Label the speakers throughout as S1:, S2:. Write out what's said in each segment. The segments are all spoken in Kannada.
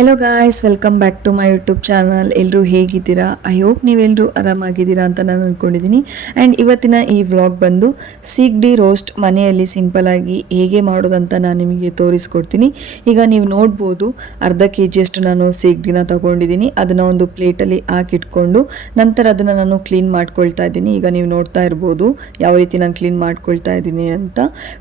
S1: Hello guys welcome back to my YouTube channel ಎಲ್ಲರೂ ಹೇಗಿದ್ದೀರಾ? ಐ ಹೋಪ್ ನೀವೆಲ್ಲರೂ ಆರಾಮಾಗಿದ್ದೀರಾ ಅಂತ ನಾನು ಅಂದ್ಕೊಂಡಿದ್ದೀನಿ ಆ್ಯಂಡ್ ಇವತ್ತಿನ ಈ ವ್ಲಾಗ್ ಬಂದು ಸಿಗ್ಡಿ ರೋಸ್ಟ್ ಮನೆಯಲ್ಲಿ ಸಿಂಪಲಾಗಿ ಹೇಗೆ ಮಾಡೋದಂತ ನಾನು ನಿಮಗೆ ತೋರಿಸ್ಕೊಡ್ತೀನಿ. ಈಗ ನೀವು ನೋಡ್ಬೋದು ಅರ್ಧ ಕೆ ಜಿಯಷ್ಟು ನಾನು ಸಿಗ್ಡಿನ ತೊಗೊಂಡಿದ್ದೀನಿ. ಅದನ್ನು ಒಂದು ಪ್ಲೇಟಲ್ಲಿ ಹಾಕಿಟ್ಕೊಂಡು ನಂತರ ಅದನ್ನು ನಾನು ಕ್ಲೀನ್ ಮಾಡ್ಕೊಳ್ತಾ ಇದ್ದೀನಿ. ಈಗ ನೀವು ನೋಡ್ತಾ ಇರ್ಬೋದು ಯಾವ ರೀತಿ ನಾನು ಕ್ಲೀನ್ ಮಾಡ್ಕೊಳ್ತಾ ಇದ್ದೀನಿ ಅಂತ.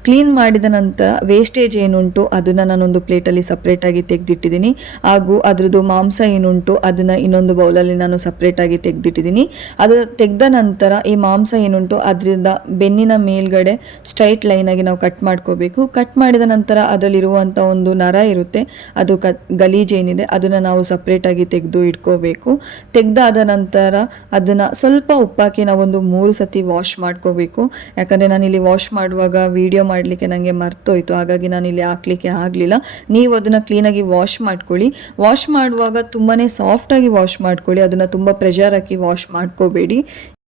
S1: ಕ್ಲೀನ್ ಮಾಡಿದ ನಂತರ ವೇಸ್ಟೇಜ್ ಏನುಂಟು ಅದನ್ನು ನಾನೊಂದು ಪ್ಲೇಟಲ್ಲಿ ಸಪ್ರೇಟಾಗಿ ತೆಗೆದಿಟ್ಟಿದ್ದೀನಿ. ಹಾಗೂ ಅದರದ್ದು ಮಾಂಸ ಏನುಂಟು ಅದನ್ನು ಇನ್ನೊಂದು ಬೌಲಲ್ಲಿ ನಾನು ಸಪ್ರೇಟಾಗಿ ತೆಗೆದಿಟ್ಟಿದ್ದೀನಿ. ಅದು ತೆಗೆದ ನಂತರ ಈ ಮಾಂಸ ಏನುಂಟು ಅದರಿಂದ ಬೆನ್ನಿನ ಮೇಲ್ಗಡೆ ಸ್ಟ್ರೈಟ್ ಲೈನಾಗಿ ನಾವು ಕಟ್ ಮಾಡ್ಕೋಬೇಕು. ಕಟ್ ಮಾಡಿದ ನಂತರ ಅದರಲ್ಲಿರುವಂಥ ಒಂದು ನರ ಇರುತ್ತೆ. ಅದು ಕ ಗಲೀಜೇನಿದೆ ಅದನ್ನು ನಾವು ಸಪ್ರೇಟಾಗಿ ತೆಗೆದು ಇಟ್ಕೋಬೇಕು. ತೆಗೆದಾದ ನಂತರ ಅದನ್ನು ಸ್ವಲ್ಪ ಉಪ್ಪಾಕಿ ನಾವೊಂದು ಮೂರು ಸತಿ ವಾಶ್ ಮಾಡ್ಕೋಬೇಕು. ಯಾಕಂದರೆ ನಾನಿಲ್ಲಿ ವಾಶ್ ಮಾಡುವಾಗ ವಿಡಿಯೋ ಮಾಡಲಿಕ್ಕೆ ನನಗೆ ಮರ್ತೋಯ್ತು. ಹಾಗಾಗಿ ನಾನು ಇಲ್ಲಿ ಹಾಕ್ಲಿಕ್ಕೆ ಆಗಲಿಲ್ಲ. ನೀವು ಅದನ್ನು ಕ್ಲೀನಾಗಿ ವಾಶ್ ಮಾಡ್ಕೊಳ್ಳಿ. ವಾಶ್ ಮಾಡುವಾಗ ತುಂಬಾ ಸಾಫ್ಟಾಗಿ ವಾಶ್ ಮಾಡ್ಕೊಳ್ಳಿ. ಅದನ್ನು ತುಂಬ ಪ್ರೆಷರ್ ಹಾಕಿ ವಾಶ್ ಮಾಡ್ಕೋಬೇಡಿ.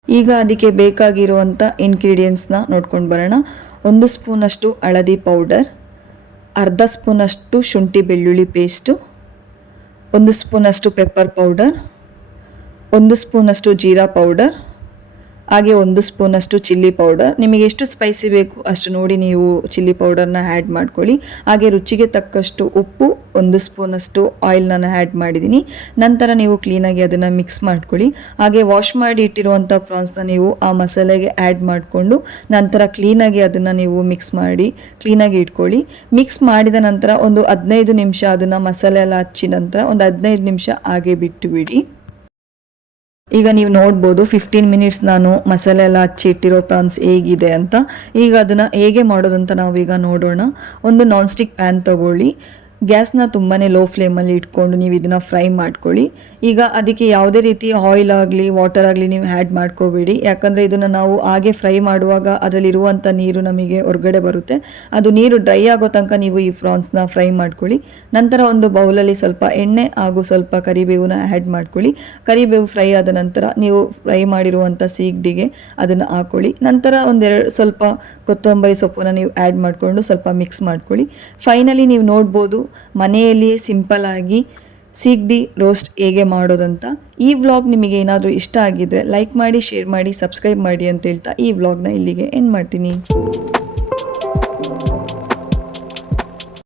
S1: ಈಗ ಅದಕ್ಕೆ ಬೇಕಾಗಿರುವಂಥ ಇಂಗ್ರೀಡಿಯೆಂಟ್ಸ್ನ ನೋಡ್ಕೊಂಡು ಬರೋಣ. ಒಂದು ಸ್ಪೂನಷ್ಟು ಹಳದಿ ಪೌಡರ್ ಅರ್ಧ ಸ್ಪೂನಷ್ಟು ಶುಂಠಿ ಬೆಳ್ಳುಳ್ಳಿ ಪೇಸ್ಟು ಒಂದು ಸ್ಪೂನಷ್ಟು ಪೆಪ್ಪರ್ ಪೌಡರ್ ಒಂದು ಸ್ಪೂನಷ್ಟು ಜೀರಾ ಪೌಡರ್ ಹಾಗೆ ಒಂದು ಸ್ಪೂನಷ್ಟು ಚಿಲ್ಲಿ ಪೌಡರ್ ನಿಮಗೆ ಎಷ್ಟು ಸ್ಪೈಸಿ ಬೇಕು ಅಷ್ಟು ನೋಡಿ ನೀವು ಚಿಲ್ಲಿ ಪೌಡರ್ನ ಆ್ಯಡ್ ಮಾಡ್ಕೊಳ್ಳಿ. ಹಾಗೆ ರುಚಿಗೆ ತಕ್ಕಷ್ಟು ಉಪ್ಪು, ಒಂದು ಸ್ಪೂನಷ್ಟು ಆಯಿಲ್ ನಾನು ಆ್ಯಡ್ ಮಾಡಿದ್ದೀನಿ. ನಂತರ ನೀವು ಕ್ಲೀನಾಗಿ ಅದನ್ನು ಮಿಕ್ಸ್ ಮಾಡ್ಕೊಳ್ಳಿ. ಹಾಗೆ ವಾಶ್ ಮಾಡಿ ಇಟ್ಟಿರುವಂಥ ಪ್ರಾನ್ಸ್ನ ನೀವು ಆ ಮಸಾಲೆಗೆ ಆ್ಯಡ್ ಮಾಡಿಕೊಂಡು ನಂತರ ಕ್ಲೀನಾಗಿ ಅದನ್ನು ನೀವು ಮಿಕ್ಸ್ ಮಾಡಿ ಕ್ಲೀನಾಗಿ ಇಟ್ಕೊಳ್ಳಿ. ಮಿಕ್ಸ್ ಮಾಡಿದ ನಂತರ ಒಂದು ಹದಿನೈದು ನಿಮಿಷ ಅದನ್ನು ಮಸಾಲೆ ಎಲ್ಲ ಹಚ್ಚಿ ನಂತರ ಒಂದು ಹದಿನೈದು ನಿಮಿಷ ಹಾಗೆ ಬಿಟ್ಟು ಬಿಡಿ. ಈಗ ನೀವು ನೋಡ್ಬೋದು ಫಿಫ್ಟೀನ್ ಮಿನಿಟ್ಸ್ ನಾನು ಮಸಾಲೆ ಎಲ್ಲ ಹಚ್ಚಿ ಇಟ್ಟಿರೋ ಪ್ರಾನ್ಸ್ ಹೇಗಿದೆ ಅಂತ. ಈಗ ಅದನ್ನು ಹೇಗೆ ಮಾಡೋದಂತ ನಾವೀಗ ನೋಡೋಣ. ಒಂದು ನಾನ್ ಸ್ಟಿಕ್ ಪ್ಯಾನ್ ತಗೊಳ್ಳಿ. ಗ್ಯಾಸ್ನ ತುಂಬಾ ಲೋ ಫ್ಲೇಮಲ್ಲಿ ಇಟ್ಕೊಂಡು ನೀವು ಇದನ್ನು ಫ್ರೈ ಮಾಡ್ಕೊಳ್ಳಿ. ಈಗ ಅದಕ್ಕೆ ಯಾವುದೇ ರೀತಿ ಆಯಿಲ್ ಆಗಲಿ ವಾಟರ್ ಆಗಲಿ ನೀವು ಆ್ಯಡ್ ಮಾಡ್ಕೋಬೇಡಿ. ಯಾಕಂದರೆ ಇದನ್ನು ನಾವು ಹಾಗೆ ಫ್ರೈ ಮಾಡುವಾಗ ಅದರಲ್ಲಿರುವಂಥ ನೀರು ನಮಗೆ ಹೊರಗಡೆ ಬರುತ್ತೆ. ಅದು ನೀರು ಡ್ರೈ ಆಗೋ ತನಕ ನೀವು ಈ ಪ್ರಾನ್ಸ್ನ ಫ್ರೈ ಮಾಡ್ಕೊಳ್ಳಿ. ನಂತರ ಒಂದು ಬೌಲಲ್ಲಿ ಸ್ವಲ್ಪ ಎಣ್ಣೆ ಹಾಗೂ ಸ್ವಲ್ಪ ಕರಿಬೇವನ್ನ ಆ್ಯಡ್ ಮಾಡ್ಕೊಳ್ಳಿ. ಕರಿಬೇವು ಫ್ರೈ ಆದ ನಂತರ ನೀವು ಫ್ರೈ ಮಾಡಿರುವಂಥ ಸೀಗಡಿಗೆ ಅದನ್ನು ಹಾಕ್ಕೊಳ್ಳಿ ನಂತರ ಒಂದೆರಡು ಸ್ವಲ್ಪ ಕೊತ್ತಂಬರಿ ಸೊಪ್ಪನ್ನು ನೀವು ಆ್ಯಡ್ ಮಾಡಿಕೊಂಡು ಸ್ವಲ್ಪ ಮಿಕ್ಸ್ ಮಾಡ್ಕೊಳ್ಳಿ. ಫೈನಲಿ ನೀವು ನೋಡ್ಬೋದು ಮನೆಯಲ್ಲಿಯೇ ಸಿಂಪಲ್ ಆಗಿ ಸಿಗ್ಡಿ ರೋಸ್ಟ್ ಹೇಗೆ ಮಾಡೋದಂತ ಈ ವ್ಲಾಗ್ ನಿಮಗೆ ಏನಾದರೂ ಇಷ್ಟ ಆಗಿದ್ದರೆ ಲೈಕ್ ಮಾಡಿ, ಶೇರ್ ಮಾಡಿ, ಸಬ್ಸ್ಕ್ರೈಬ್ ಮಾಡಿ ಅಂತ ಹೇಳ್ತಾ ಈ ವ್ಲಾಗ್ನ ಇಲ್ಲಿಗೆ ಎಂಡ್ ಮಾಡ್ತೀನಿ.